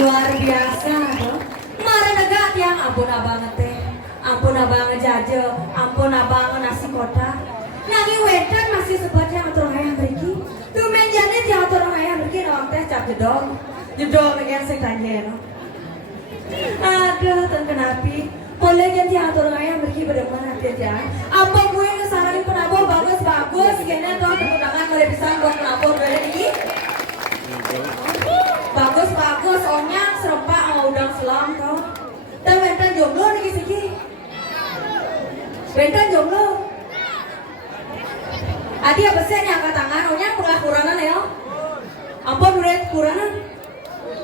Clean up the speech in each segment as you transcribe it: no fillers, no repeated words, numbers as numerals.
luar biasa loh. Kemarin agak tiang ampun abang teh, ampun abang jaje, ampun abang nasi kotak. Nanti wedan masih sebutnya atur ayam beriki. Tuh menjadi tiang atur ayam beriki orang teh cap jedong dengan setanya no. Aduh, tan kenapi. Boleh ganti atur ayam beriki berdeman hati ya. Apa gue kesaranin penabur bagus, gini tuh kemudahan mulai bisa buat penabur dari ini. Bagus, onyang serempak udang selam kau. Dan bentan jomblo lagi sih. Bentan jomblo. Adi apa sih yang angkat tangan? Onyang pengakuran ya. Ampun duit kuranan.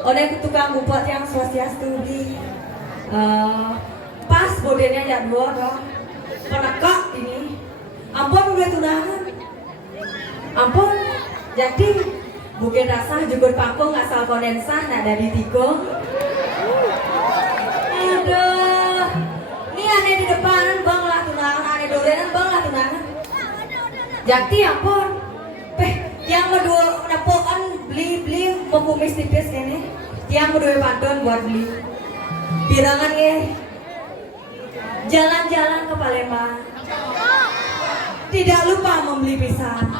Oleh tukang bupat yang swastiastu di pas bodenya jadwal dong. Penekak ini. Ampun duit tunangan. Ampun. Jadi bukan rasa jugur pangkong asal kondensah nak dari tiga. Aduh, ini aneh di depanan bang lah tunangan, aneh dolenan bang lah tunangan. Jakti ampun, yang berdua napokan beli pekumis tipis ini, yang berdua pantun buat beli. Birangan ya, jalan-jalan ke Palembang, tidak lupa membeli pisang.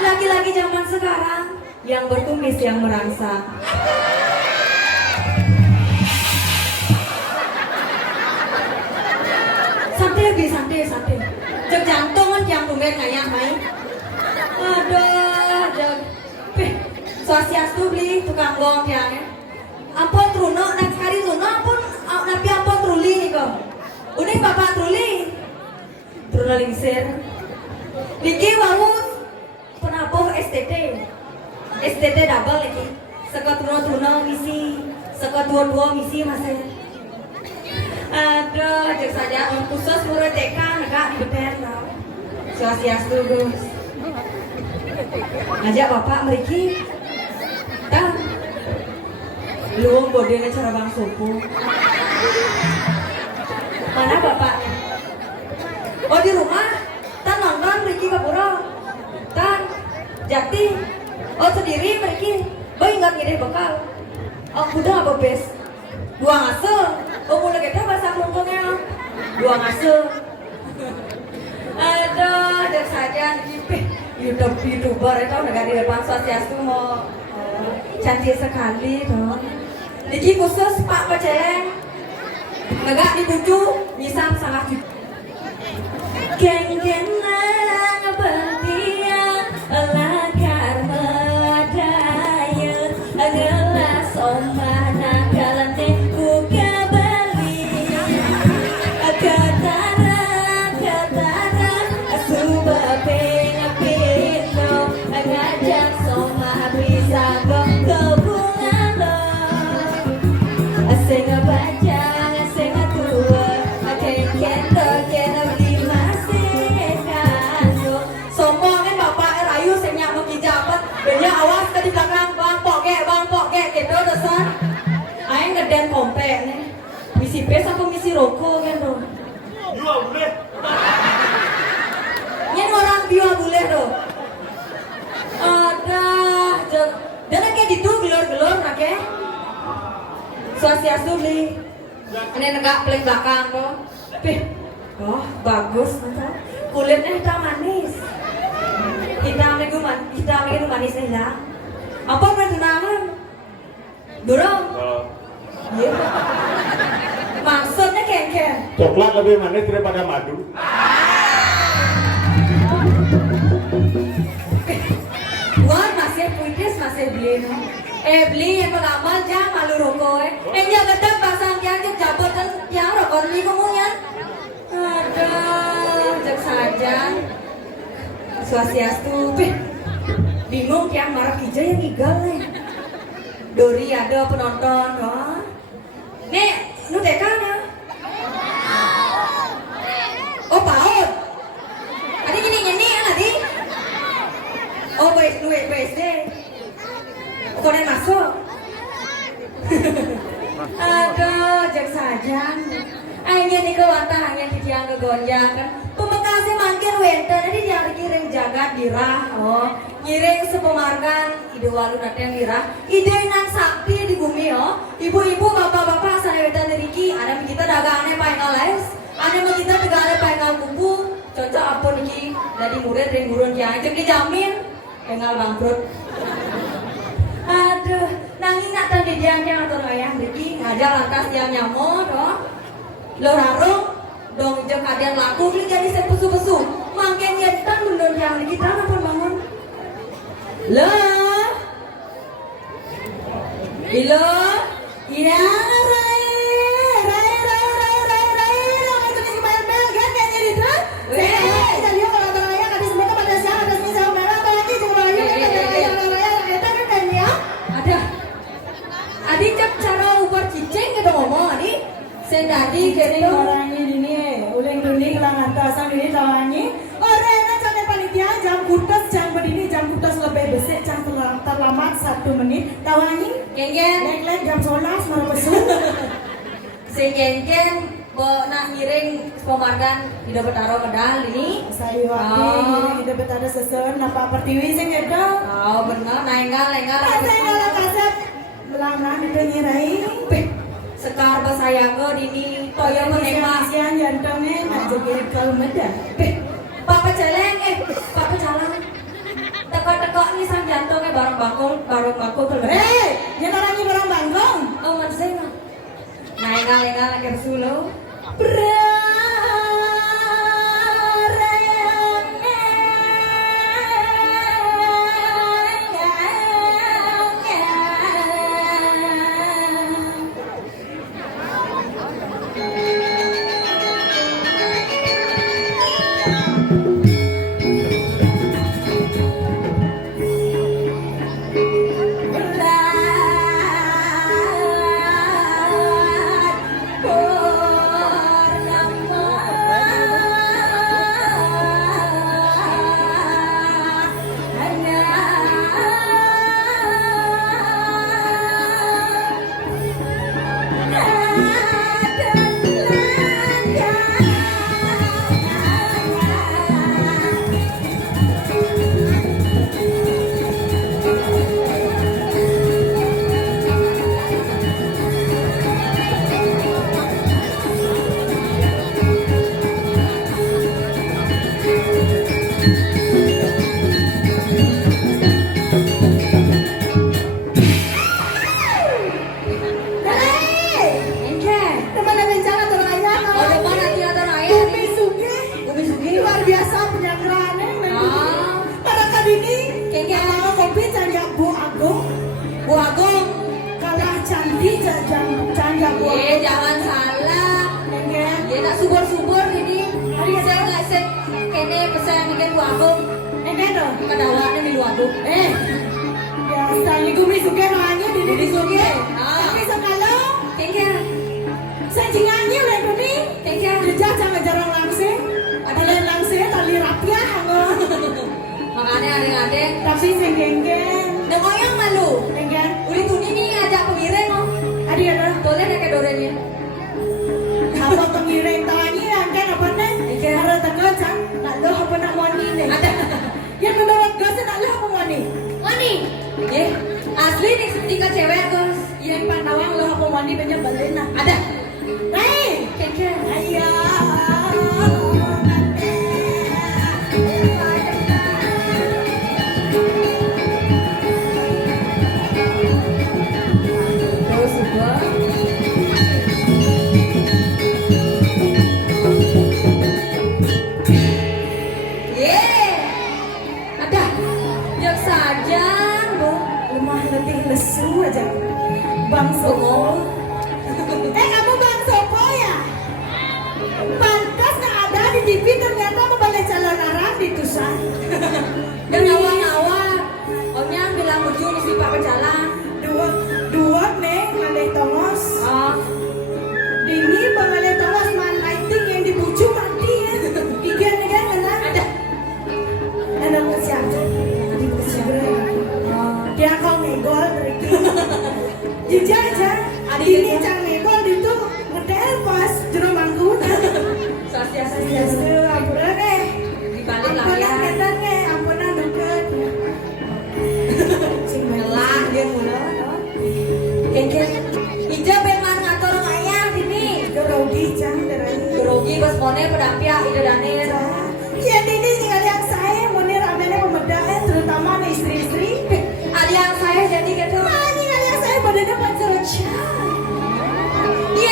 Laki-laki zaman sekarang yang berkumis yang merangsang. Santai. Jek jantungan yang tumben ngayang main. Aduh, jek. Swastiastu beli tukang gong tiangnya. Ampun truno, nak sekali truno ampun, napi ampun truli nih kok. Udah bapak truli. Truno lingsir. Niki wangus. Penabuh STT double lagi. Seka truno misi, seka dua misi masih. Aduh, cek saja khusus murid TK enggak dibeten tau. Swastiastu Gus. Ngajak bapak meriki. Tah. Luang bodenya cara bang supu. Mana bapaknya? Oh di rumah. Tan nonton meriki kapura. Tan. Jakti. Oh sendiri meriki. Oh ingat ngide bekal. Oh udah apa bes? Buang asuh. Oh mulai kita bahasa mumpungnya. Buang asuh. Aduh, dan saja YouTuber itu udah di depan Swastiastu mau cantik sekali tuh. Niki khusus Pak Peceng. Negak dibujuk, misam sangat geng-gengan berdiam lakar medaya gelas omah nakalan teku kebeli ketaran subapeng pino ngajak somah bisa gok kebungan lo sing baca sing tua kento di masih kaso sombongin bapak rayu sing nyamuk ijabat banyak awas ke di belakang bang pokek gitu dosan aing ngeden kompe nih misi pes apa misi rokok kan bro dua boleh nyen orang biwa boleh do ada dan kayak gitu gelor nake Swastiastu beli ini negak paling belakang tuh oh bagus mantap kulitnya hitam manis hitam lagi manis hilang apa pertunangan durung iya maksudnya kayak coklat lebih manis daripada madu. Wah masih puitis masih beli no. Beli yang pengamal jangan malu rokok yang gedeg pasang tiang cek jabot kan tiang rokok beli kemudian aduh cek saja Swastiastu bingung tiang marah hijau yang igal nih Dori ada penonton oh. Nih nu dekannya oh PAUD tadi gini kan tadi oh BSD konen masuk aduh jak saja akhirnya nih kewantah hanya di tiang kegonjang kan pembekasnya makin wenten tadi dia kirim jagat dirah oh ngiring sepemargan ide walu nateng lira ide nang sakti di bumi yo ibu-ibu bapak-bapak sanewetan deriki ada kita dagangnya paengal les ada kita tegale paengal kupu cocok apa niki dari murid ring gurun yang cek dijamin paengal bangkrut aduh nanging nak tan didian yang atau ayah deriki ngajar lantas yang nyamo doh lo harung dong jeng kadian laku beli jadi sepesu-pesu mangken nyetan bundon yang kita apa bangun lo ilo iya rai itu di bel bel kan kayak jadi tuh jadi kalau orang raya kadis mereka pada siang ada misal merah atau lagi cuma raya itu kan ya ada adi cek cara ubar cicing gitu ngomong adi sendadi kering orang ini uleng duning lang antasan ini tawangi orang enak sampai panitia jam kutas jam berdini jam kutas lebih besar jam terlambat 1 menit tawangi geng-geng lek jam 11 malah pesu sing geng-geng nak ngiring pemargan tidak bertaruh medal ini saya wadi tidak bertaruh sesen napa pertiwi sing edo oh bener naenggal saya kaset belang-belang itu nyirai sekar besayange dini toyo menembak sian jantungnya nak joget kalau meda papa celeng papa jalan teko-teko nih sang jantungnya bareng bakul tuh yang orangnya bareng bangkong oh maksudnya naik-naik lagi sulo jangan salah ya tak subur-subur ini saya nggak sih kene pesan bikin Bu Agung ini dong kedawanya di luar tuh biasa ini gue suka nanya di suka tapi sekarang kayaknya sajingannya udah ini kayaknya jejak jangan jarang langsing ada lain langsing tali rapiah makanya ada tapi senggengen yang malu senggen udah tuh ini ajak pengiring adi ada boleh ada dorenya apa pengiring tanya kan apa nih cara tegal can nak lo apa nak wani nih ada yang membawa gas nak lo apa wani asli nih setika cewek gas yang pandawang lo apa wani banyak balen nah ada keke ayah lesu aja Bang Sopo kamu Bang Sopo ya pantas gak ada di TV ternyata membalik calon arah di Tusan dan nyawa-nyawa omnya bilang ujung si Pak Pejalan dua nih ngalih tongos dini bang ngalih tongos man lighting yang dibucu mati ya ikan ada kesiap dia kau ngegol jejak aja ini cang ngegol itu ngedel pas jero mangku sosialisasi ampun deh dibalik lah ya ampunan duket Iya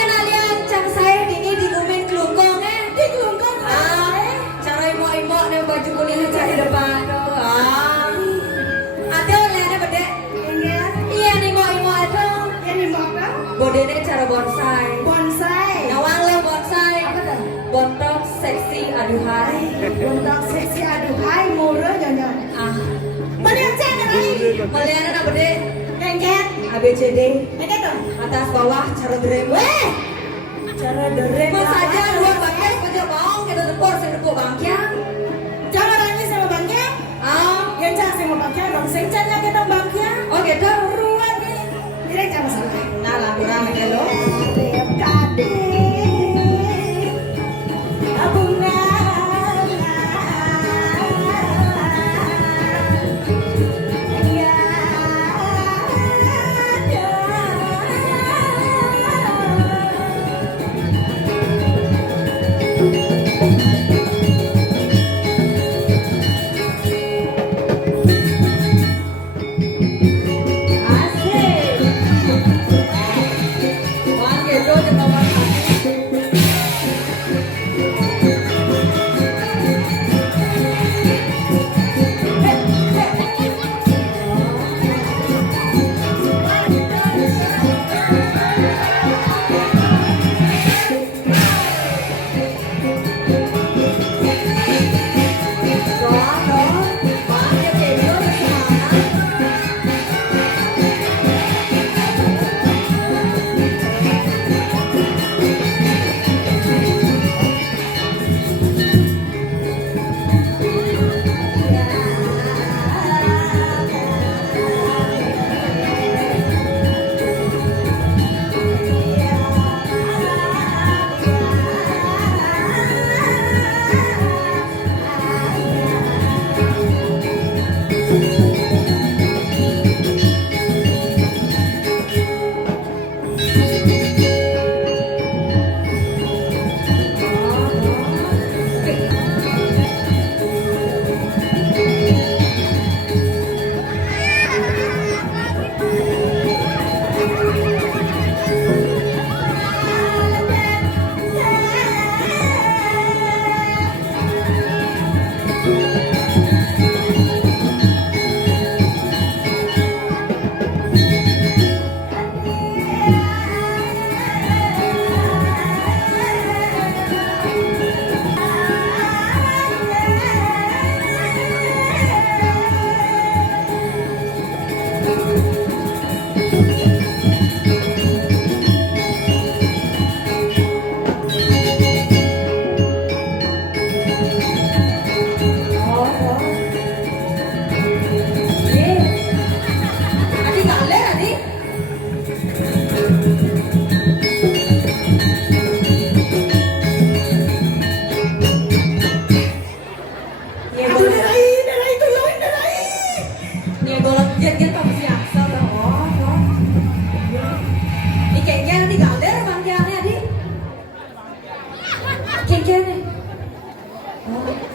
nalian cang saya dini di gumen kelungkong di kelungkong cara imo-imo nih baju kuning cari depan ada olehnya bede iya nih imo-imo ada bodene cara bonsai nyawang lo bonsai bontok seksi aduhai murah jangan. Melihat saya lagi. melihat anak bede Kengket. ABCD Kengket dong. atas bawah cara derem Cara dereng. Mas saja dua bangkai kerja bawang kita tepur saya tepuk bangkiang Jangan nangis sama bangknya. Yang jangan sama bangknya dong. Sencanya kita bangknya. oh gitu Ruang nih. Direk sama salah. nah lah kurang aja lo Kade. Bunga. wang gitu di bawah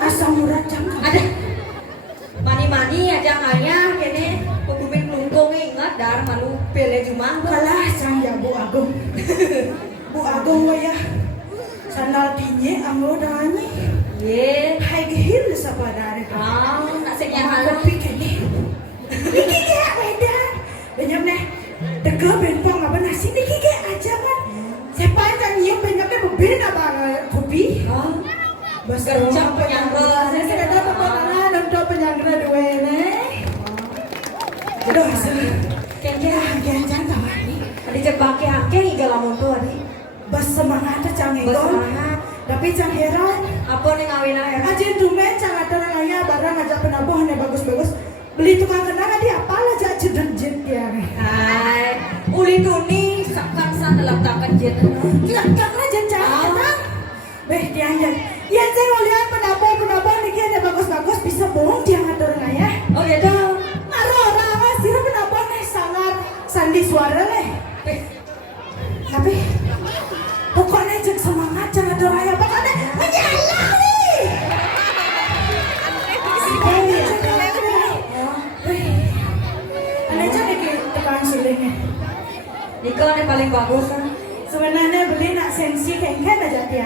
Asam urat jangan. ada mani-mani aja kaya kene pekumin kelungkung ingat dar malu pele cuma Kalah sang ya Bu Agung. Bu Agung ya. Sandal tinye amro dani. ye Hai gihil sapadare. nak seknya Aku halah pikir nih. Niki kayak beda. Banyak nih. Tega bentong apa nasi niki kayak aja kan. Sepanjang yang banyaknya berbeda banget. Kopi. Bas Kerja penyangga. Saya sudah dapat makanan untuk penyangga dua ini. Aduh, kengke jangan tambah nih. adi jebake ake hingga lamun tuh adi Bas semangat canggih Bas dong. semangat. Tapi jangan heran. apa nih ngawin aja Aja dumen jangan ada raya barang ngajak penabuh nih bagus-bagus. Beli tukang kenang adi apalah aja jedjet ya. hai uli tuni sakkan san dalam takan jet Kakak aja jangan. Beh dia ya saya mau lihat penabuh nih ada bagus-bagus bisa bohong dia ngatur raya. oh gitu Maro orang sih penabuh nih sangat sandi suara leh. Tapi pokoknya jangan semangat jangan ada raya pokoknya menyala nih. Aneh jangan di tukang sulingnya. Niko yang paling bagus kan. Sebenarnya beli nak sensi kengken aja dia.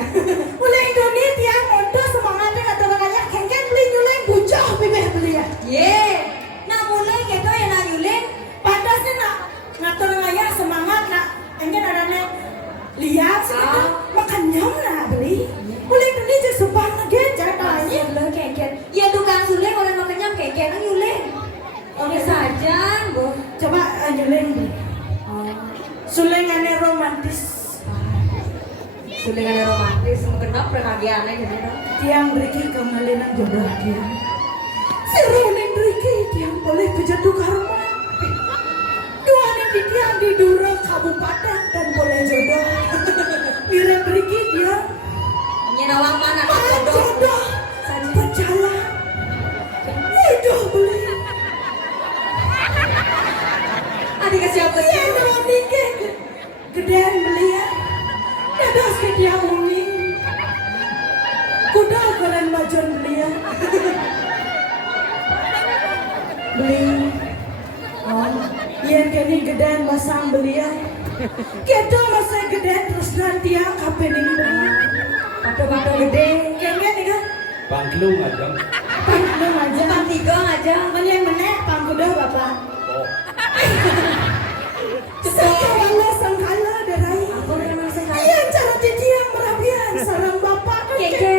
Mulai Indonesia dia mondo semangatnya kata makanya kengken beli nyuleng bucah bibih beli ya. Ye, nak mulai gitu ya nak nyuleng. Pantasnya nak ngatur ngaya semangat nak kengken adanya lihat makan nyam nak beli. Mulai Indonesia subang lagi jatahnya. Nyuleng kengken. Ya tukang suleng oleh makanya kengken kan nyuleng. Oke saja, Bu. Coba nyuleng beli. Sulengannya romantis. Sulingan romantis, kenapa perkagiannya jadi kan? Tiang beriki kemalinan jodoh dia. Seru neng beriki tiang boleh berjatuh karma. Dua neng di tiang di Dura Kabupaten dan boleh jodoh. Mira beriki dia. Nyenawang mana jodoh berjalan. Jodoh beli. Adik ke siapa sih? Yang nikah gedean beli ya. Dadas ke dia umi. Kuda kalian majon beli ya. Beli. Oh, yang kini gedean masang beli ya. Kita masa gedean terus nanti ya kapan ini beli. Pato-pato gede. Kayaknya nih kan. Bangklung aja. Pangkuda aja. Pang tiga aja. Mana yang mana? Pangkuda bapak. Oh. Sekala sangkala derai. Apa memang sekali? Iya cara jadi yang merabian sarang bapak kan. Keke.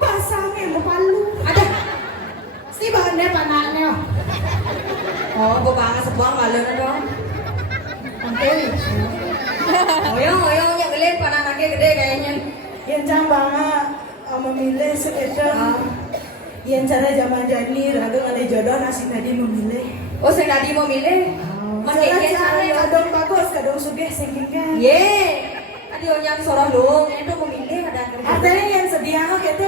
Pasangnya mepalu. Ada. Si bahannya panaknya. Oh, gue banget sebuang malu kan dong. Oke. Oyong yang gede panah anaknya gede kayaknya. Yang jam banget memilih sekedar. Yang cara zaman jani ragu ada jodoh nasi tadi memilih. Oh, saya tadi mau milih. Mas Keke Cara sana. kadang bagus, kadang sugih singkingnya. Ye. Tadi orang sorong dong. Itu mau milih ada. Artinya yang sedia kita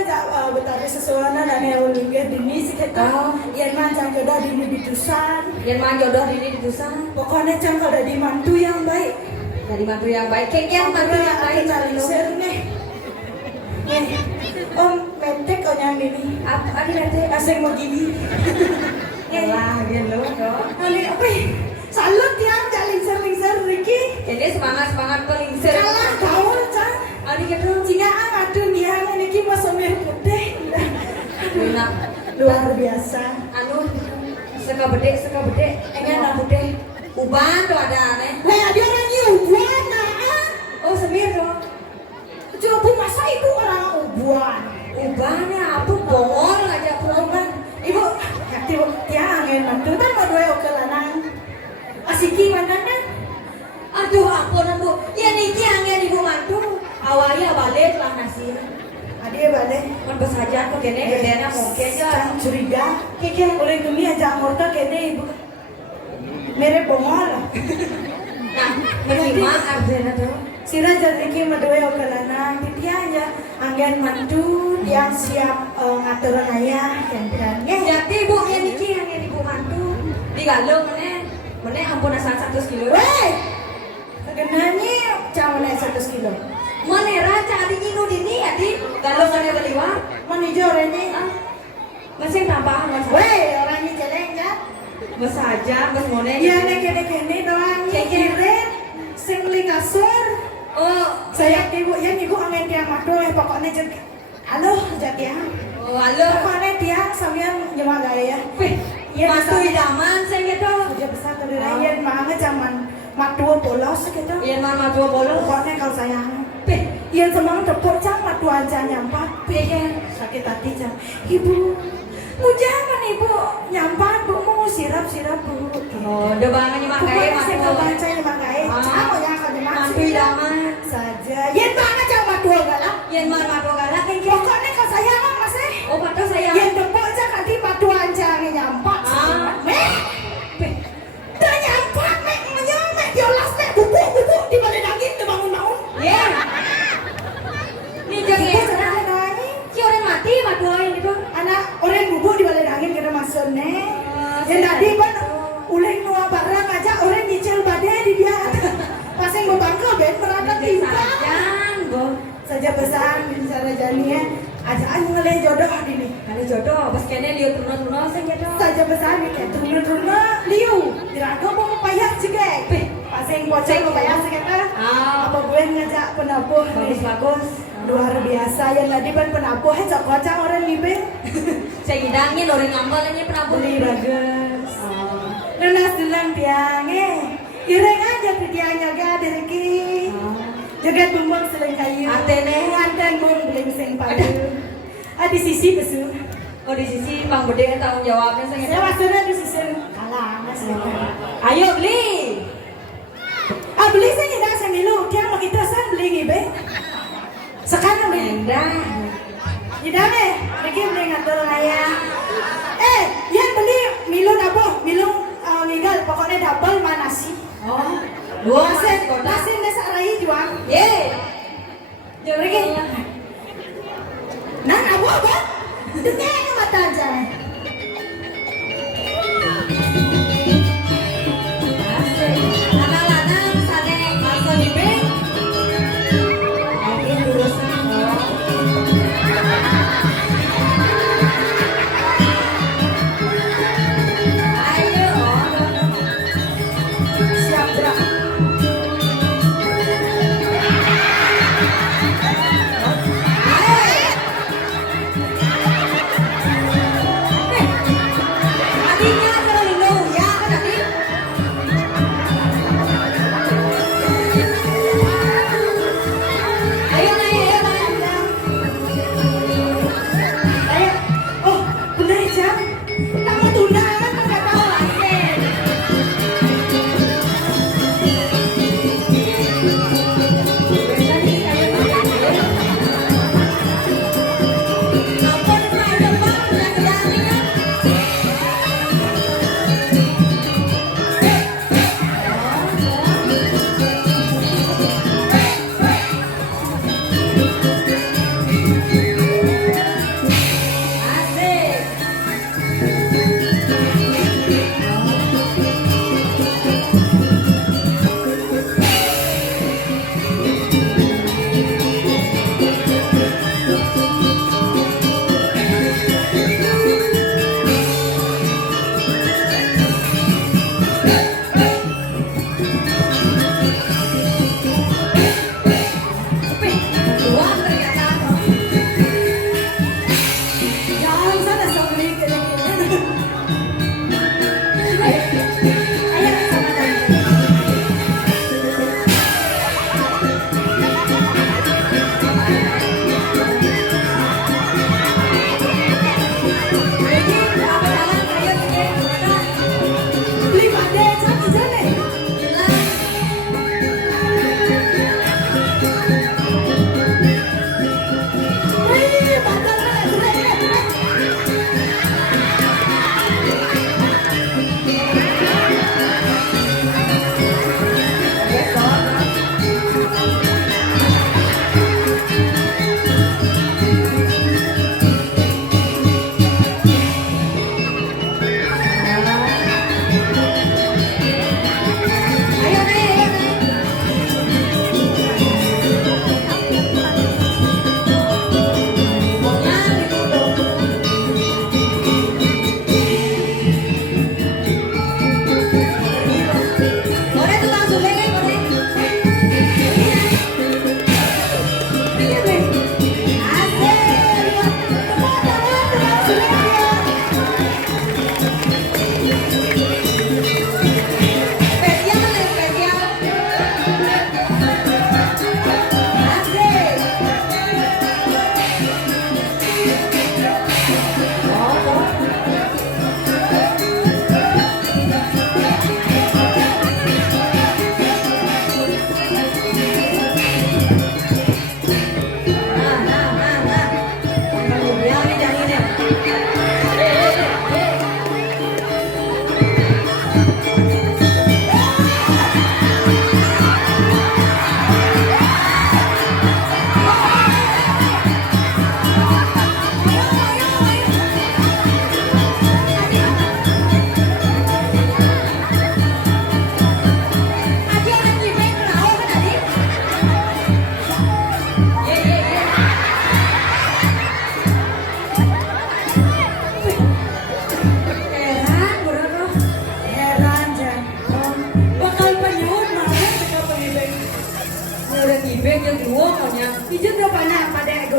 betapa sesuatu dan yang ulingnya dini sih kita. Yang macam jodoh dini ditusan. Yang mah jodoh ini ditusan. Pokoknya cang kalau di mantu yang baik. Dari mantu yang baik. Keke yang mantu yang baik. Cari nih. Nih, om mentek kau yang ini. Apa adik nanti? Asing mau gini. Lah, dia lo. Kali apa? Salut yang jalin sering Ricky. Jadi semangat paling ser. Kalah gaul cang. Adik itu Jika aduh dia ini mau semir putih. enak. Luar biasa. Anu seka bede. Enggak anak bede. Uban tuh ada aneh. Nah dia orangnya ubuan nah. Oh semir dong. Coba masa ibu orang ubuan. Ubannya apa? Bongol aja Ubuan. Ibu, hati dia angin mantu kan mau dua oke lanang. Asiki mantannya. Aduh ampun Bu. Ya niki angin ibu mantu. Awalnya balik lah nasi. Adik balik. Kan besaja kok gini gedenya mungkin aja. Cang curiga. Keke oleh dunia jangan murka kene ibu. Mere bongol. Nah, menerima artinya tuh. Sira jadiki madue okelana dia aja anggen mantu yang siap ngatur ayah kan. Jadi Bu ya niki angin ibu mantu. Digalung mana ampun asal 100 kilo. Weh, sebenarnya jangan naik 100 kilo. Manera cari nyinu dini adi galung ada beliwa. Manijo ini. Masih tambah mas. Weh, orangnya jelek kan? Mas aja, mas mone. Iya nek doang. Kira sing li kasur. Oh, Saya ibu ya ibu angin dia madu pokoknya jadi. Halo, jadi ya. oh halo. Pokoknya dia sampean nyewa gaya ya. Wih, Iya, matu bisa. idaman saya gitu. Udah besar dari raya, makanya zaman madu polos gitu. Iya mama dua bolo. Pokoknya kalau sayang. Wih, Iya semang tepuk cang madu aja nyampat. pikir. Sakit hati cang. Ibu, mau jangan ibu nyampat bu mau sirap bu. Oh, udah banget nih Pokoknya makanya saya matu. kebaca ya makanya. Cang mau yang akan Matu idaman. saja. Iya banget cang madu galak. Yang mama matu galak kayak gitu. Pokoknya kalau sayang mas Oh, matu saya. Yang tepuk cang nanti madu aja nyampat. Meh, Wih, dah nyampat meh menyomek diolas meh bubuk di balik angin bangun. ya. Nih jangan Ibu ya. senang nangis. Si orang mati matu aja gitu. Anak orang bubuk di balik angin kena masuk nih. Yang tadi kan uleng nuah barang aja orang nyicil badai di dia. Pasang berbangga ben merangkak timpa. Sajan, Bu. Saja pesan bicara janinya. Ajaan ngelih jodoh ini. Ada jodoh, pas kene liu turun saya gitu. Saja pesan kayak turun liu. Diraga mau payah juga. Pasang pocong mau payah gue ngajak penabuh nih. Bagus-bagus. Luar biasa yang tadi ban penabuh cok kocang orang libe. Saya hidangin orang ngambal ini pernah Beli bagus. Lunas dulang tiange. Ireng aja pidiang jaga direki. Jaga bumbung seleng kayu. Atene. Anten bung beling sing padu. Di sisi besu. Oh di sisi Bang Bede tanggung jawabnya saya. Saya maksudnya di sisi kalah mas. Ayo beli. Beli saya tidak semilu. Dia mau kita san beli gibe. Sekarang beli. Endah. Tidak deh. Lagi beli ngatur raya. Yang beli milu apa? Milu legal. Pokoknya double mana sih? Oh. Dua sen kota. Nasi desa rai juang. Ye. Jangan lagi. Nah, apa? Dengar mata aja. Lanang-lanang sane masuk di bank. Lagi urusan. Ayo. Siap gerak. Adinya selalu ya kan tadi. Ayo naik. Ayo. Oh, benar jam. Tak mau tunangan, tak tahu asal. Ampun Pak Jepang yang jadinya. Asik. Uang ternyata. Jangan sana sabri kena. Ayo sama tadi. Ini apa jalan ayo kita. Beli pada satu jane. Wih, pada Ayo naik. Maunya gitu. Boleh tuh langsung naik boleh. Iya, Bang. Asik. Tepuk tangan, langsung aja.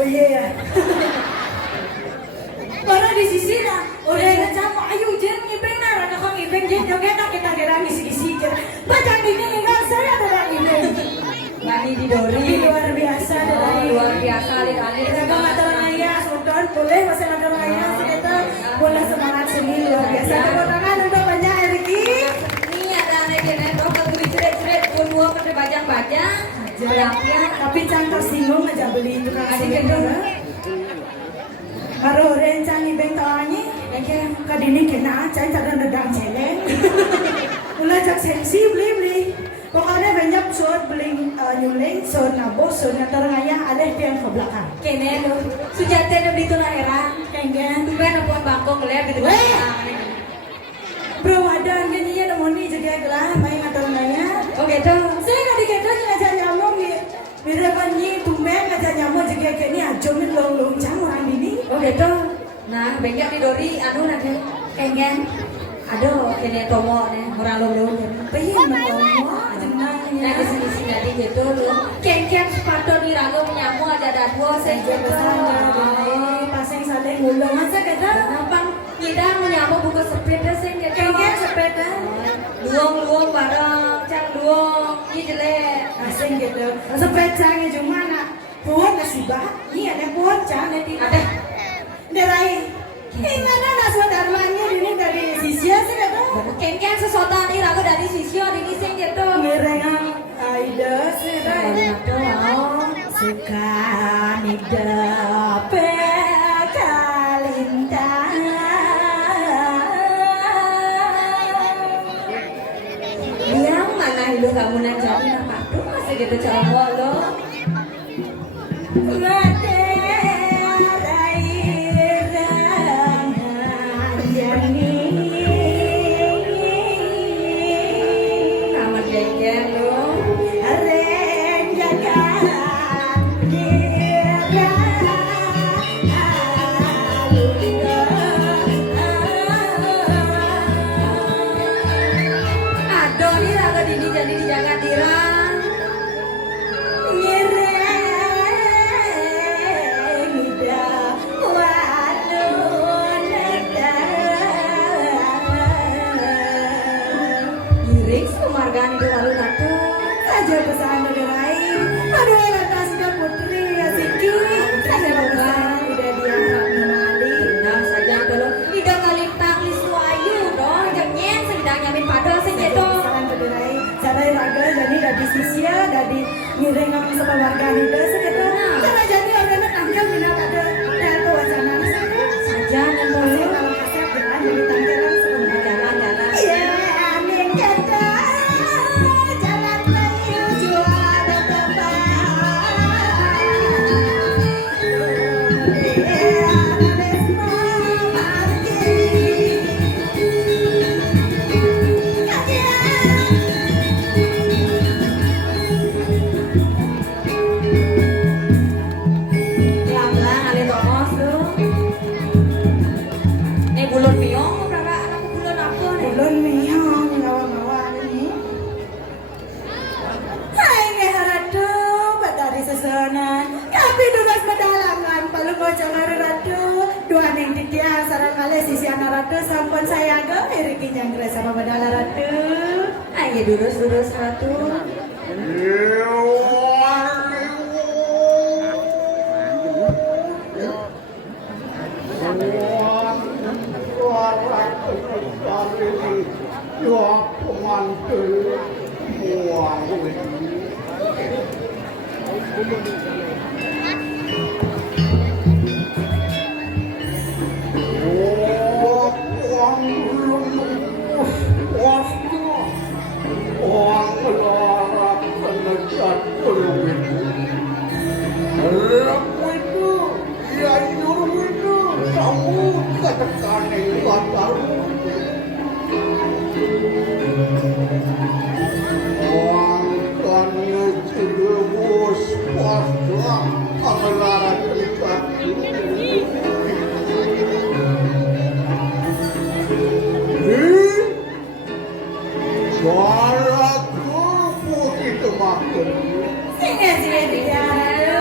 iya ya. Baru di sisi lah. Udah ada jamu ayu jen ngibeng nara kau ngibeng jen joget kita kira ngisi-ngisi jen. Baca ini enggak saya ada ngibeng. Nani di Dori. Luar biasa dari Luar biasa alit-alit. kita kan ada raya sultan boleh masih ada raya kita boleh semangat seni luar biasa. Tepuk tangan untuk banyak Eriki. Ini ada anak jenero keturi ceret-ceret dua pada bajang-bajang. Berapia. Tapi can tersinggung aja beli tukang Adik seni gendong. Baru rencana ngibeng tawanya. Kadini kena can cadang dedang celeng. Ulah jak sensi beli. Pokoknya banyak sud beli nyuling, sud nabo, sud ngeterengaya ada yang ke belakang. Kene lo. Sujate udah beli tunah era. Kengen. Tuh kan apun bangkong ngeliat gitu. Bro ada nyanyinya nemoni jadi agak main ngeterengaya. Oke tuh. Saya kadang-kadang ngajak nyamuk nih. Bira banyi tumben ngajak nyamuk jadi kayak ini ajomin long jamu orang ini. Oke tuh. Nah, banyak di Dori anu nanti. Kengen. Aduh, kene tomo nih orang long. Pengen tomo. Nah, di sini jadi gitu loh. Ken sepatu di ralo nyamuk ada dua saya Saya pesan pasang saling ngulung masa kata Nampang kita menyambut buku sepeda sih gitu. kayaknya sepeda Luang barang, cang luang, ini jelek. asing gitu. Sepedanya cuma nak puan nasibah. Iya ada puan cang nanti Ada. Derai. Ini mana nasi darmanya ini dari sisia sih kata. Ken sesuatu nih ragu dari sisi ini sih gitu. Mirengang Aida sih Oh, suka nida pekalintang. yang mana hidup kamu nanti apa tuh masih gitu cowok lo. Nama geng lo. Aduh, ini raga dini jadi dijaga dirang. Lirik semargaan itu lalu natu. Aja pesan dari lain. Aduh, lantas sudah putri ya Siki. Ada pesan udah dia mengenali. Nah saja dulu. Ida kali tanglis ayu dong. Jangan sedang nyamin padel sih gitu. Pesan dari lain. Cara raga jadi dari sisia dari ngiringang sama warga itu segitu. Karena jadi orangnya tangkap minat ada teater wacana. Saja dan Masih dulu. kalau kasih bilang jadi tangkapan sebelum Jalan-jalan. Iya, amin kata jalan menuju ada tempat. Pelan-pelan alih tongos tuh. Nih bulan biong berapa anak bulan apa nih? Ulun mihong ngawang-ngawang ini. Hai ngeharatu, batari sesonan. Kapi tugas medalangan, palu bocor ratu. Dua neng titia sarang kali sisi anak ratu sampun saya ke Eriki nyangkre sama badala ratu. Ayo durus ratu. Singa sini dia ratu.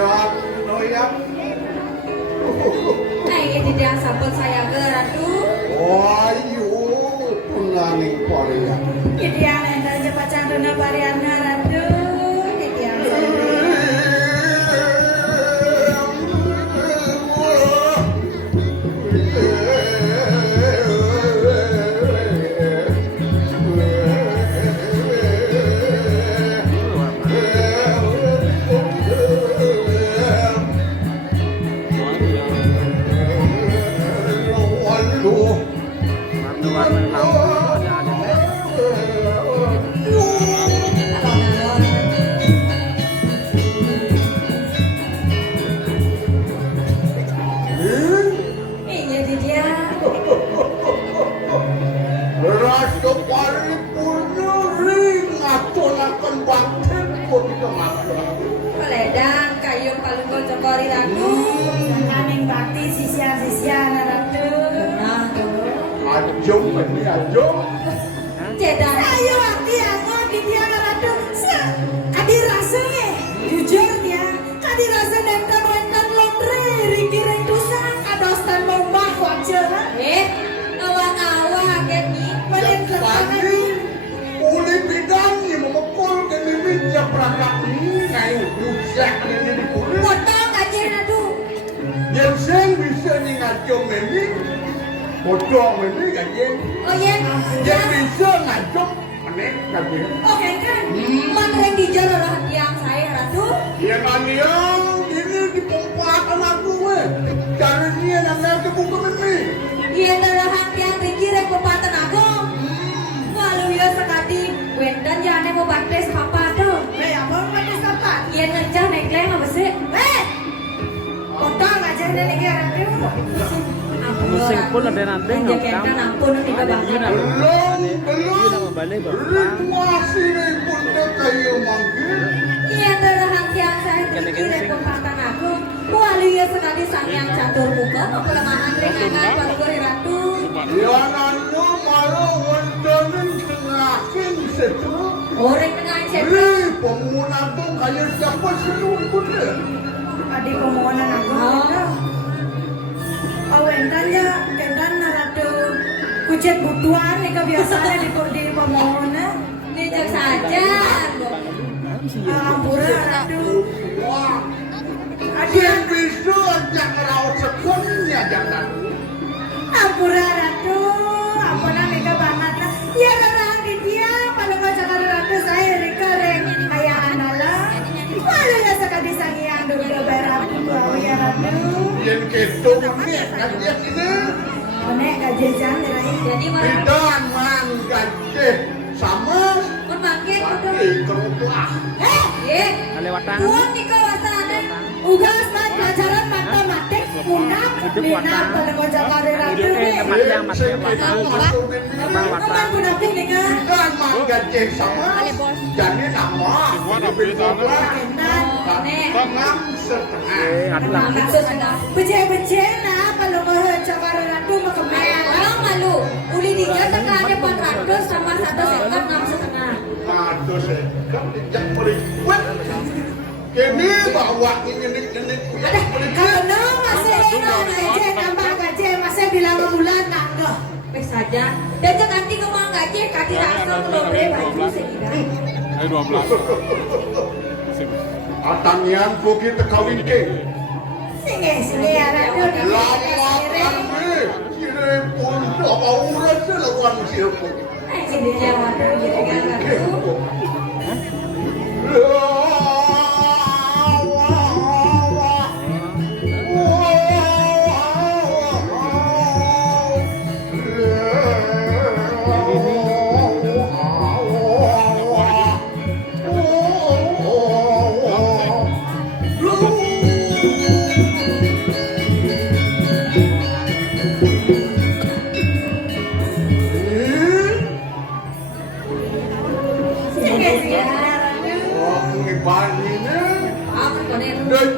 Noyang. Nah, ini dia sampun saya ke Ratu. Ayo, pulangi Korea. Ini yang ada pacar dona Mariana Ratu. Ini yang Ini dia. Rasa paripurna ring atolakan bakten pun kemakan. Peledang kayu palunggo cokori Ratu. Kaning bakti sisia-sisia Ratu. Nah, tuh. Ajong ini ajong. Cedan. Ayo hati angon di dia Ratu. Adi rasanya jujur dia. Adi rasa nenten wentan laundry ringkireng tusang kadostan mombah wajah. Awang-awang gini. Malen Pagi, uli bidangi memekul ke mimiknya perangkat ini kayu rusak ini di kulit. Potong aja Ratu. Yang sen bisa ni ngajong ini, potong ini kajian. Oh iya. Yang bisa ngajong ini kajian. Oke kan? Manreng di jalan yang saya Ratu. Yang aniang ini dipompakan aku weh. Caranya namanya kebuka ini. Iya darahan yang dikira pepatan aku. Walau ya sekali wendan jangan mau bates papa tuh. Hei, abang pakai apa? Iya ngejah naik lem apa sih? Potong aja dari Ratu. Musik pun ada nanti Aja kita nampun nih ke bangsa. Belum. Rituasi ni pun kayu manggil. Iya darahan yang saya dikira pepatan aku. Walau ya sekali sang yang catur muka kelemahan ringan parkuri Ratu. Ya nanu malu wantanin tengahin setu. Orang tengah cek. Pemunah tu kayu siapa seluruh pun dia. Adik permohonan aku. Awentan ya, kentan Ratu. Kucet butuan nih kebiasaan di permohonan. Ngejek saja. Ampura Ratu. Wah, Adik dia bisa ajak rawat sekunnya jangan. Ampura Ratu. Ampura mega banget lah. Ya orang di dia kalau baca karo Ratu saya rekereng kayak anala. Walau ya sekali sangiang dulu berapa ya Ratu. Yang ketung ni kajian ini. Menek gajejan dari. Jadi mana? Bidan man gajah sama. Pun bangkit udah. Kerupuk. Ye. Kelewatan. Tuang di kawasan. Ugas kan pelajaran matematik pundak linam kalau ngojak karo Ratu. Tempat yang masih watang. Kapan pundak dengan Bidan man gajah sama. Jadi nama. kendan. Enam setengah. Adalah Maksud anda? Bece-bece nah kalau ngojak karo Ratu makemel. Orang malu. Uli tiga tekannya 400 sama 1 sekat 6,5. Aduh sekat yang berikut. Kini bawa ini Ada kalau masih gaji tambah gaji masih bilang bulan nangga. Pes saja. Dan cek nanti ngomong gaji kaki langsung ke lobre baju sehingga. Ayo 12. Atangian ko kita kawin ke. Sini ya Ratu di Lama kami kira pun aurat selawan siapa. Ini dia waktu jadi Ratu.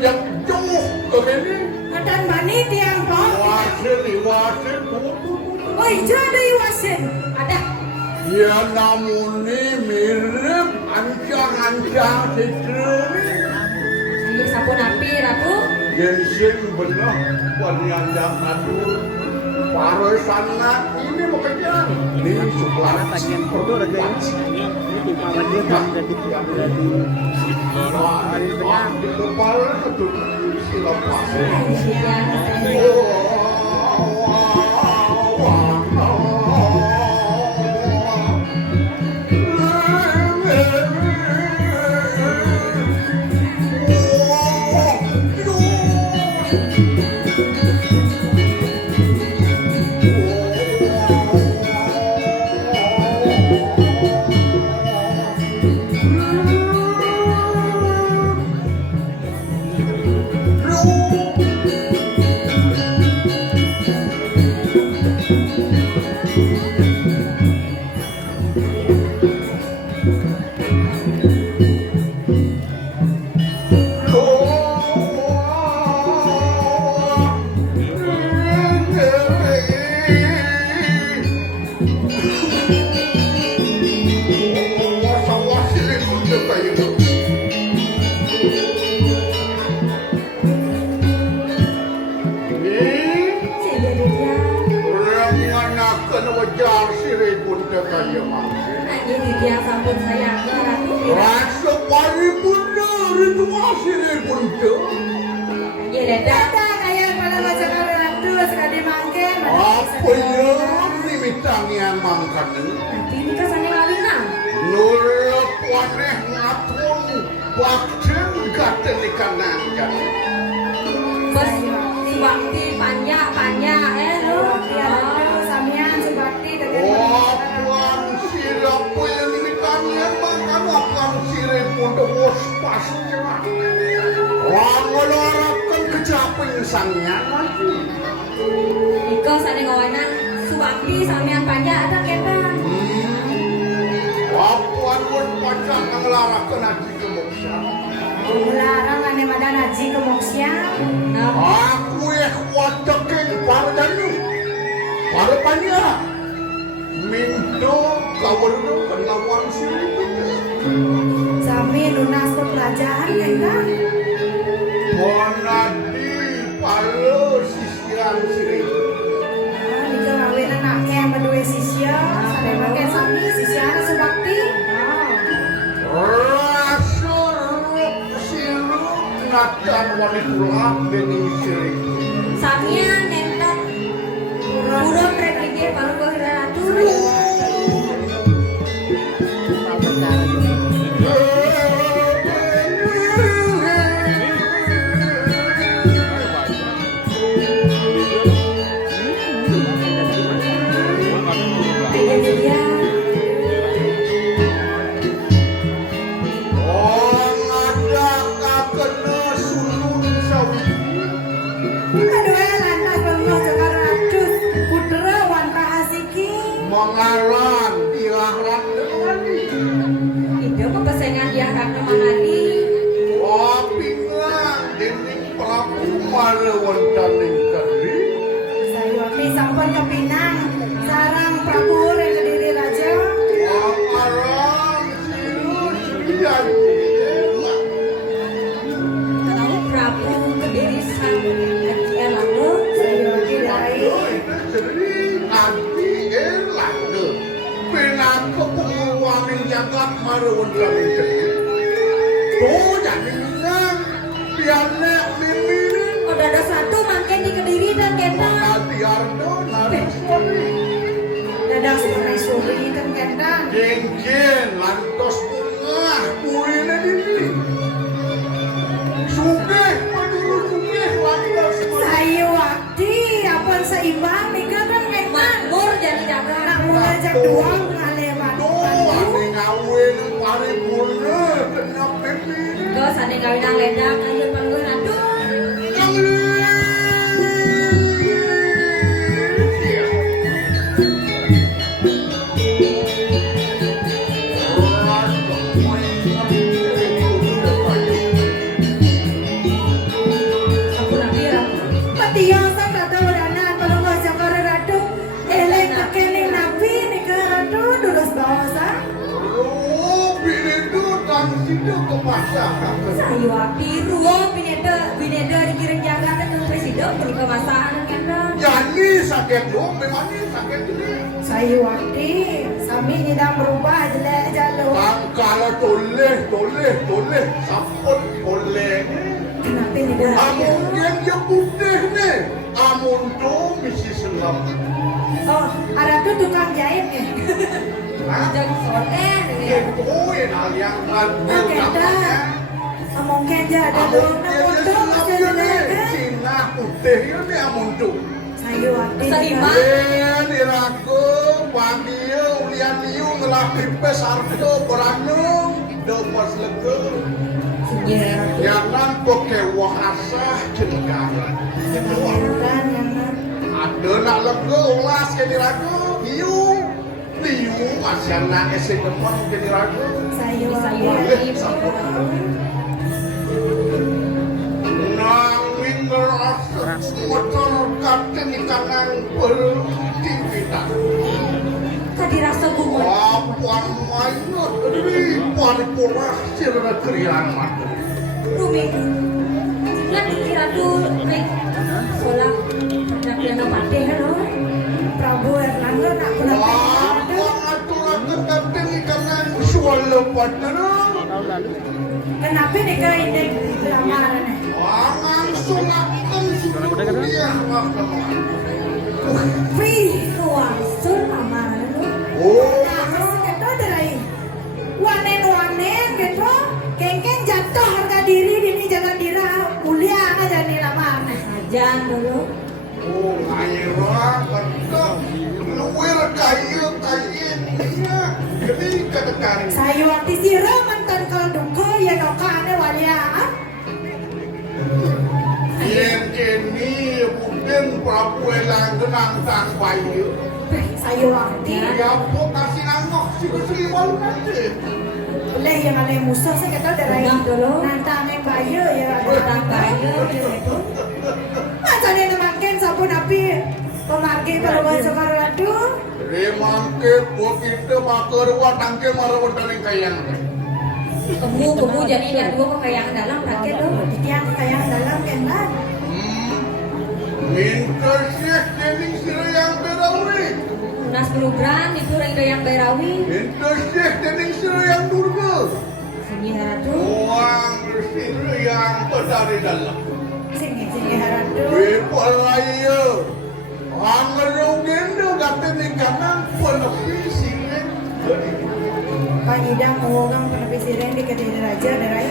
Yang jauh ke sini, Dan mani tiang po. wasil Oh hijau ada iwasin. Ada. ya namun ini mirip ancang-ancang sitri. Iya sampun api ratu. Gensin bener Wanyandang Madu Parosan ini mau kejar Ini sebelah Bagian foto ada yang ini di bawah dia kan udah di hari tengah. Di kepala itu sila pasir Iya. Iya sampun saya ke ratu. Rasa paling benar itu masih buntu. Iya dadah. Dadah kayak pada macam ratu sekali mangken. Apa ya limitang yang mangkan ini? Tapi ini kan sana lawina. Nurut waneh ngatur bakten gaten ikan nangkan. Bos subakti panya lo. Samian sebakti dengan Oh, puan sirap yang limitang yang makan akan sirip untuk bos pasca. Orang-orang kejapin sangnya nanti. Iko sana ngawana subakti samian panya ada ketan. Wapuan pun pancang ngelarang ke naji ke moksa. melarang ane mada naji ke moksya. Nah, Aku wajakin padanya. Pada panya. Minto kawan lu kenawan sini. Sami lunas ke kerajaan kan? Bonadi palo sisian sini. Nika ngawin anaknya yang berdua sisya. Sare make sami sisyana sebakti. Rasul siru nakan wanitulah bening sini. samian nentok burung replikir baru ke ratu. Iya dia. Aduh lantas bengok sekar ratus. Putra wanta asiki. Mengaran dilarang lagi. Itu kepesengan dia karena mangani. Tapi nggak dinding Prabu Marawan Taning Kari. Sayuti sampun ke Pinang. Sarang Prabu yang kediri raja. Mengaran sirus lian. Prabu kediri sang lalu. Sayuti lain. Nanti elang tuh. Penangkep penguang yang jagat Marawan Taning Kari. Tuh jadi nang piana mimi. Udah ada satu makin di kediri dan ketan. Mengati Ardo Nariswari. Dadang sebenarnya suri kan kendang. Dengkin lantos bunga kurina dini. Sugih padulu sugih lantos. Sayu wakti apa seimbang nih kan kendang. Makmur jadi jaga. Nak mulai jak doang ngaleman. Tuh ane ngawin paripurna kena pipi. Kau sana kawin ang ledang ayo panggo ratu. Aku nabi ratu. Patiyosan ratu wadanan kalau nggak jakar ratu. Eleng kekening nabi nih ke ratu dulus bawasa. Oh, bini itu tak Mang sido ke pasar. Sayu akti ruang bineda dikirim Jakarta ke presiden perlu kemasahan kan. Jadi sakit dong, memang ini sakit ini. Sayu waktu sami tidak berubah jelek jalur. Kalau toleh, sampun toleh. Kenapa tidak? Amun dia putih nih, amun tuh misi selam. Oh, ada tuh tukang jahit nih. Jangan soten ini. Itu yang kan. Oke dah. Mungkin aja ada dong. Namun tuh masih jelek. Cina putih ini amun tuh. Sayu waktu. Seimbang. Dirago pagi ulian liu ngelapi pesarto koranu domas lego. Yang nan pokewah asah jenegara. Ada nak lego ulas ke dirago liu masih anak ese depan ke dirago. Sayu Sayu waktu. akti. Nanging ngerasa motor katen ikanang beraktivitas. Kadirasa bunga. Apaan mainnya dari paripurna sirna krian mati. Rumi. Lan kira tuh naik sekolah nak piano pate kan. Prabu Erlangga nak kenapa? Apaan aturan katen ikanang suara padana. Tahun lalu. Kenapa nih ke indek lamaran nih? Angang sulakan sukuliah mahkamah. Wih, Kewasul amaran lu. Oh, nah gitu dari wanen gitu, kengkeng jatuh harga diri di jalan dira kuliah aja nih lamaran nih. Ajan dulu. oh, ngairah betul. Luwer kayu iya. Jadi ketekan. Sayu waktu sira mantan kalau duka ya dokane waliaan. Yen kini buden Prabu Elang genang tang bayu. Sayu waktu. Ya po kasih nangok si walu nanti. Boleh yang ada musuh saya kata dari Enggak dulu. nantang yang bayu ya ada Tentang bayu gitu. Masa nih nemakin sapu napi pemargi perubahan sekarang aduh. Remangke po kita makerwa tangke marawan taning kayang. Kamu jadi dia dua kekayaan dalam rakyat lo. Yang kayak dalam kenan. Minta syekh kening sira yang berawi. Nas program itu yang berawi. Minta syekh kening sira yang durga. Sini ratu. Uang sira yang pedari dalam. Sini haratu. Bepalaya. Angaro gendo gaten ikanan penepi sireng. Panjidang uang penepi siren di kediri raja darai.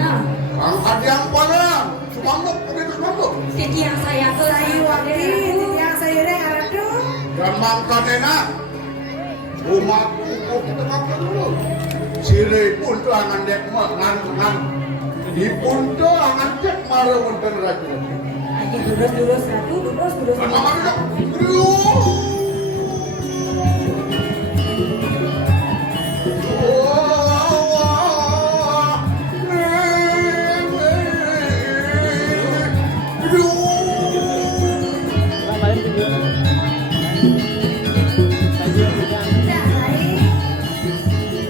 Nah, Ang adyang panang. Sumangok begitu sumangok. jadi yang saya ke Sayu waktu yang sayurnya haratu. Dan mangkat enak. Rumahku kok kita makan dulu. Sire pun tu angan dek ngan. Ipun tu angan cek marah wonten raja. aja durus ratu, durus. Kan mama dok. Orang lain juga. Darai.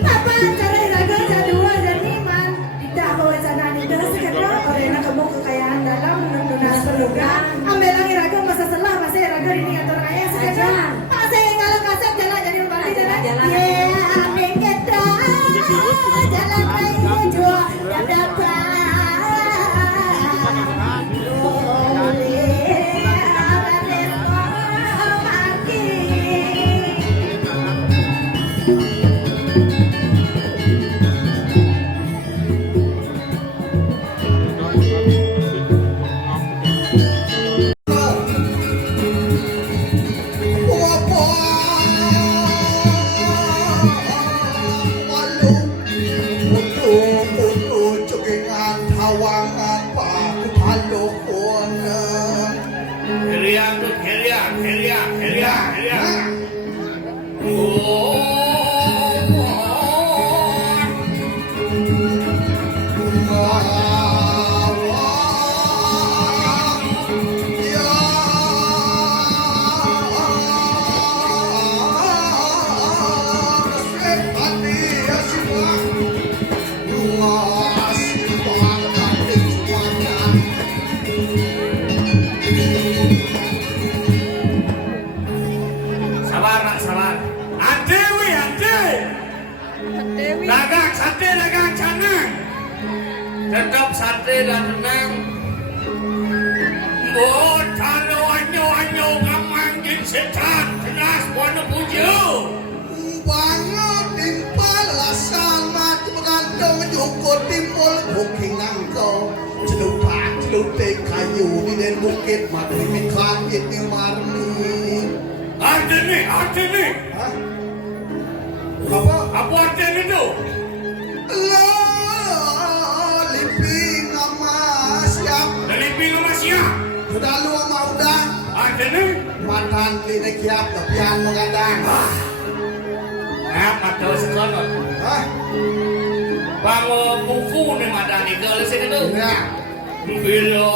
Apa cara raga jadua dan iman. Tidak bawa sana itu sekarang orang kamu kekayaan dalam menentukan program. Ambil lagi raga masa selah masih raga ini atur raya sekarang. Masih kalau kasar jalan jadi balik jalan. Ya, ambil kita jalan raya jua dan dapat. Oh Dagang sate, dagang canang. Tetap sate dan tenang. Kalau anyo kamangkin setan keras buana puju. Banget timpal lasana pegantong jukut timpul booking angkau celupet kayu di den bukit mati miklan itu marmi. Arti ni. Hah? Apa? Apa arti itu? Liping sama siap. Liping sama siap. Sudah lu mau dah. Arti ni? Mantan kini kiap tepian mengadang. Apa tu sekolah? Hah? Bango buku ni madani kalau sini tu. Ya. Bila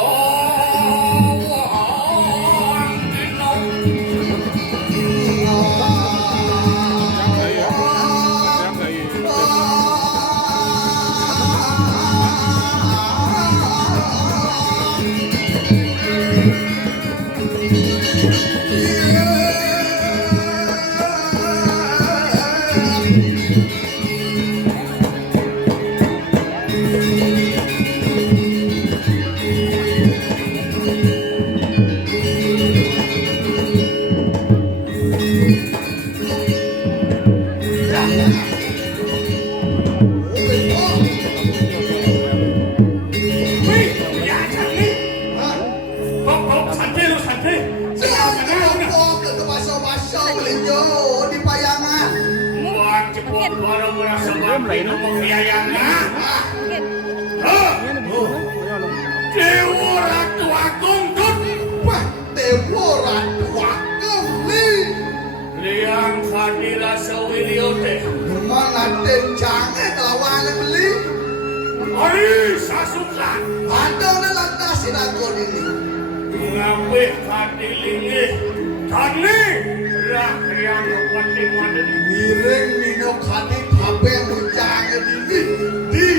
miring minok hati tabe muncang ini di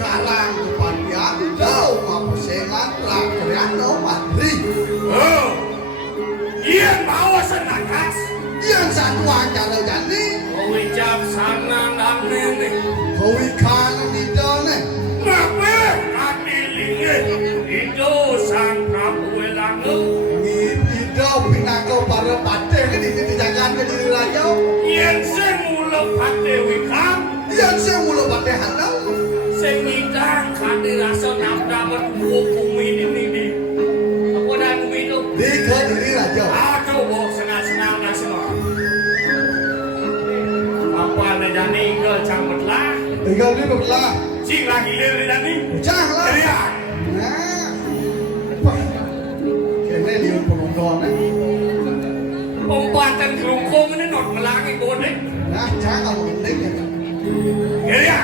kalang kepatian tau mapusengan rakrian no matri. Oh, iya bawa senakas. Yang satu acara jani Kau ijab sana namne ni. kau ikan nidone Ngapa kami linge itu sang Prabu Elangu. Ido pinako para pateh ke di jagaan ke diri raja. Yang semula pate wikam. Yang saya mula pateh handal. Semidang kami rasa nafda berhukum ini. Apa dah bumi itu? Di ke diri raja. Aduh, bok senang-senang dah semua. Apa ada jani ke campur lah? Tinggal di belah. Cing lagi lele jani. Janganlah. Teriak. Nah. Kene liun penonton Pembatan kerungkung ini not melangi bodek. Nah, jangan mendek ya. Keria.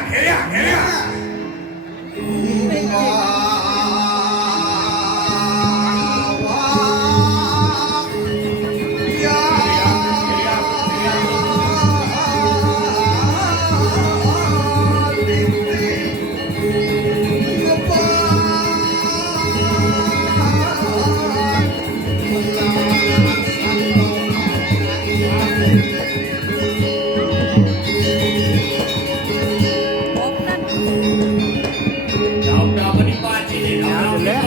Dah berlipat sini. Keria.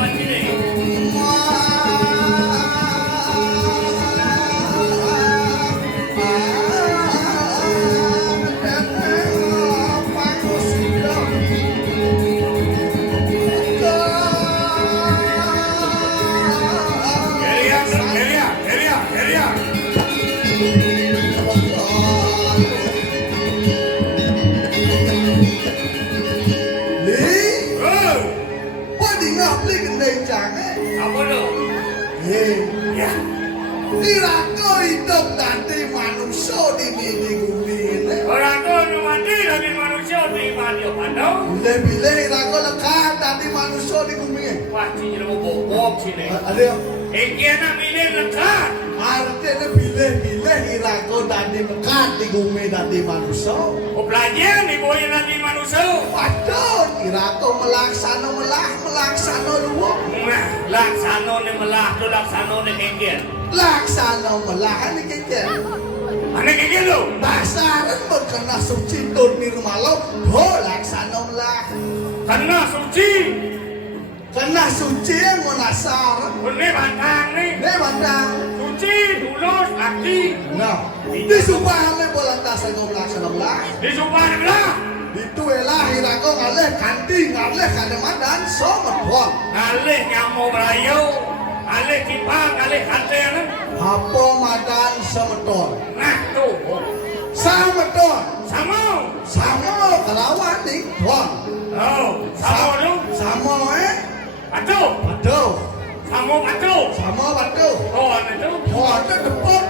Apa tu? Ya. Dirako hidup tadi manusia di bumi ini. Orang tu mati dari manusia di mati apa? Bila irako lekat tadi manusia di bumi ini. Wah, cing lu bobok sini. Ada yang Ekiana milih lekat. artinya bila irako tadi lekat di bumi tadi manusia. Oh, pelajar ni boleh nanti manusia. Waduh, irako melaksana luar. Nah, laksana ni melah tu laksana ni kengkian. Laksana melah ini kekeh. Mana kengkian tu? Basaran bukan kena suci tur nirmalo ho laksanalah. Kena suci. Kena suci monasar. Ini batang nih. Ne bandang. Suci, tulus, akti. Nah, di subahane bolantasan kau laksanalah. Disumpah lah. Itu elah hirako ngaleh kanti ngaleh kademadan sometwon. Alih nyamuk melayu. Alih kipang, alih kanten. Apa madan semeton. Nah tuh. Sameton. Sama. Sama kelawan ning tuan. Oh, sama lu. Sama Atuh. Aduh. Sama atuh. Sama batu. Oh, itu. Oh, ada depot.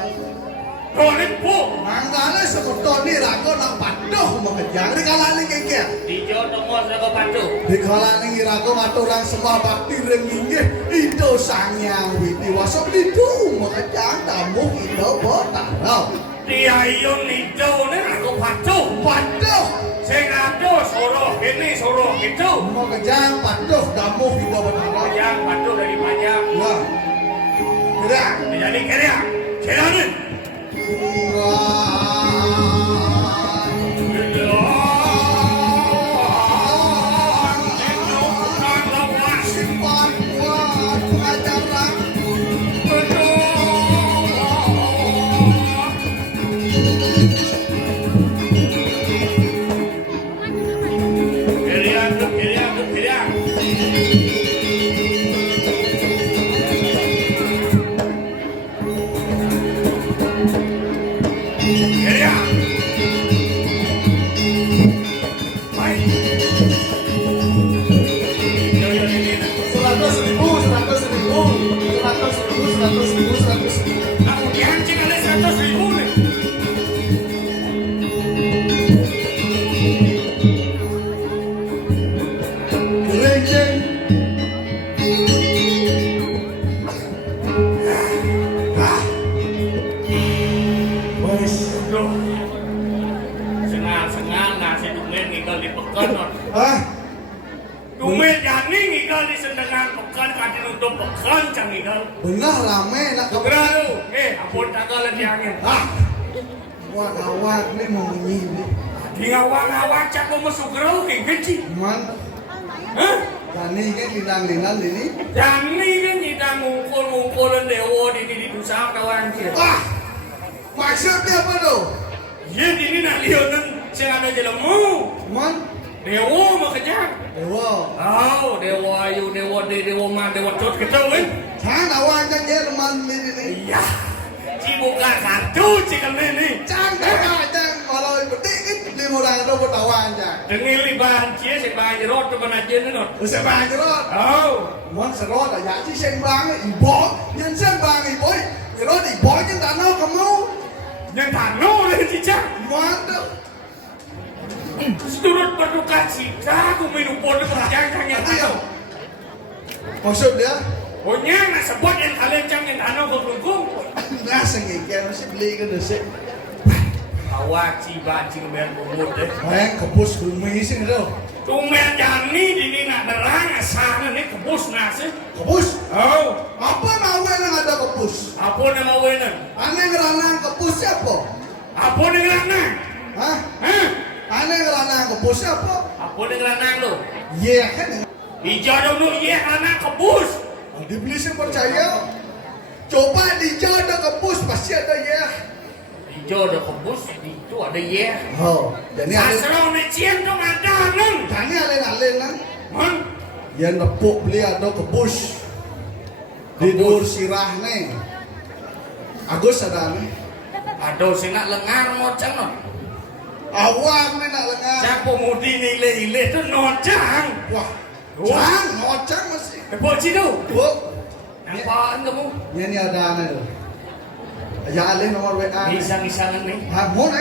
Oh, ini bu. Manggale semeton ni rako nak patuh mengejar di kalane keke. Dijo nomor saka patu. Di kalane rako maturang sembah bakti renginge itu sangyang witi wasop itu mengejar tamu itu botarau. Dia yung itu nih aku patu. Patuh. Saya ngadu soroh ini soroh itu. Mengejar patuh tamu itu botarau. Panjang patu dari panjang. Wah. Kira. Jadi kira. Kira nih. Sengal-sengal nasi tumen ngikal di pekan. Tumen jani ngikal di sendengan pekan kadin untuk pekan cang ngikal. Benar rame nak Segera lu, ampun tagalan diangin. Wak ni mau menyidik. Di ngawang-ngawang cak mau masuk gerau kayak geci. Man, Hah? tani kan linang-linang ini. Jani kan kita ngungkul-ngungkulan dewa di dusa kawan sih. Maksudnya apa tu? Ya ini nak lihat saya ada jelemu. Man, Dewa makanya. dewa. Oh, dewa ayu, dewa mah, dewa cot kita kan. Jangan awak jangan man ini. Iya. Ci bukan satu cikal ini. Jangan kalau betik kan lima orang tu bertawan jangan. Dengar libahan cia sebahan jerot tu mana jen tu. Sebab jerot. Oh. Man serot aja si sembang ibu, yang sembang ibu. Jerot ibu yang tanah kamu. Yang tanu lagi cicak. Man tu. Seturut berduka cita aku minum pun berjangkang yang tanu. Maksud dia? Oh nyang nak sebut yang kalian cang yang tanu berlungkung. Nah sengikan masih beli ke desa. Awak ciba cingmen bumut deh. Bayang kebus bumi sini tu. Tumen jani di nak derang asana ni kebus nasi. Kebus? Oh. Apa mau yang ada kebus? Apa nama wenan? Aneh ngeranang kebus siapa? Apa dengeranang? Hah? Hah? Aneh ngeranang kebus siapa? Apa dengeranang lu? Iya kan? Hijau dulu ye anak kebus. Dibeli sih percaya. Coba dijodoh kebus pasti ada ya. Hijau ada kebus, itu ada ye. Oh, jadi ada. Asal ni cian tu ada nang. Tanya alen-alen kan? Man, Yang nepuk beli ada kebus. Tidur sirah nih. Agus ada nih. aduh sing nak lengar ngocang no. Awam nih nak lengan. Siapa mudi ni ile tu ngocang. Wah, jang ngocang masih. Apa cidu? Oh, Apaan kamu? ini ada nih. Ya alen nomor WA. Isang-isangan ni. Hamun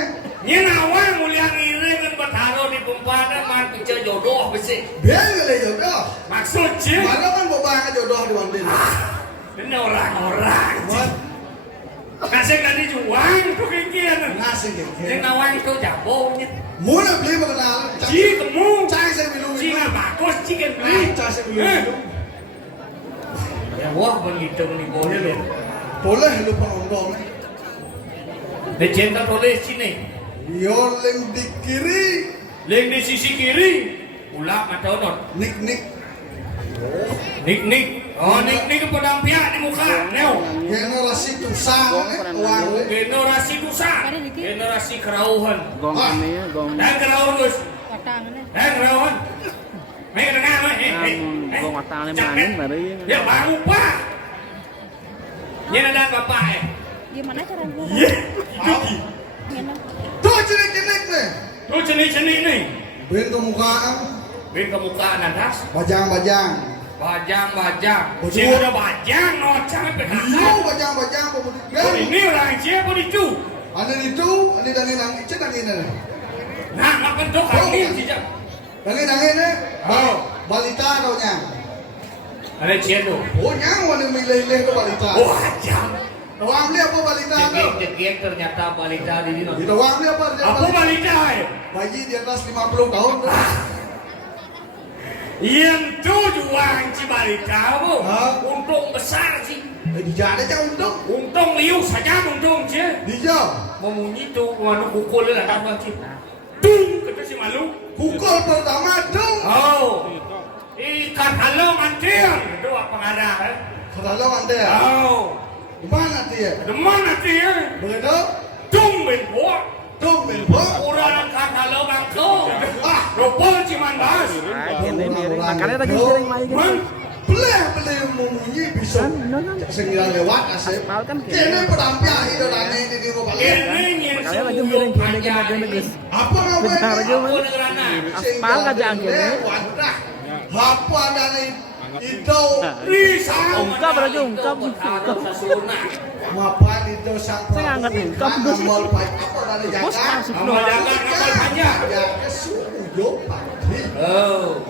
Ni nawang mulia ngire kan bertaruh di kumparan man kerja jodoh besi. Biar le jodoh. Maksud cium. Mana kan bawa jodoh di Bandung. Ini orang-orang. What? Nasi tadi juang tu kikian. Nasi Ni kek. nawang tu jabonya. Mula beli mengenal. Ci kamu. Cai saya bilu. Ci nggak bagus ci kan beli. Cai saya bilu. Ya wah begitu ni boleh loh. Boleh lu penondong nih. Dia cinta tulis sini. Dia lem di kiri. Leng di sisi kiri. Ulak mata otot. Nik. Nik. Oh, nik pedang pihak di muka. Neo. Generasi tusang uang. Generasi dosa. Generasi kerauhan. Gong ini ya, gong Dan kerauhan Gus. Dan kerauhan. Mereka dengar, gong matangnya manin baru ya. Ya baru pak. Ini ada bapak Gimana cara gua? Iya. Tuh jenik nih. Tuh cenik nih. Ben kemukaan. Bin kemukaan atas. Bajang. Bajang. Baju. Siapa ada bajang? Nocang Iya berkata. bajang Oh, pemudikan. ini orang siapa itu? Ada itu, ada dangin cek. Nah, ngapain tuh kami sih? Dangin nih. Oh. Balita tau nyang. Ada ciendo. Oh nyang mana milih-milih tuh balita. Oh, ajang. Tawang dia apa balita tuh? Cekik ternyata balita di sini. Di tawang dia apa? Apa balita? Bayi di atas 50 tahun tuh. Yang tuh juang si balita bu. Hah? Untung besar sih. Di jana aja untung. Untung liu saja untung sih. Di jauh. Memunyi tuh mana pukul lah apa sih? Tung kata si malu. Pukul pertama dong. Oh. Ikan halong antir. Itu apa pengarah? Kalau anda ya. Oh. Di mana dia? Ada mana dia? Begitu? Tung benpok. Tung melbo. Kurang ikan halong angko. Ah. Rupal ciman bahas. Ah, ini miring. Makanya lagi miring lagi Man. kan. Beli memunyi bisa. Sengiran lewat asep. Aspal kan kayak. Kene pedampia itu dane di rumah balik. Ini yang Makanya lagi miring gini guys. Apa Benar namanya? aja Apa man. negerana? Aspal kan jangkir. Wadah. Apa dane itu? Risau. Ungkap aja, ungkap. Mapan itu sang Saya angkat ungkap, Gus. Nomor baik apa dane Bos jaga? masuk Nama jaga nama panjang. Ya kesuyo pagi. Oh.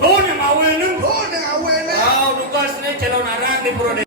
Tuh ni mau nung. Oh, dengan awalnya. Oh, tugas ni calon arang di Purwodadi.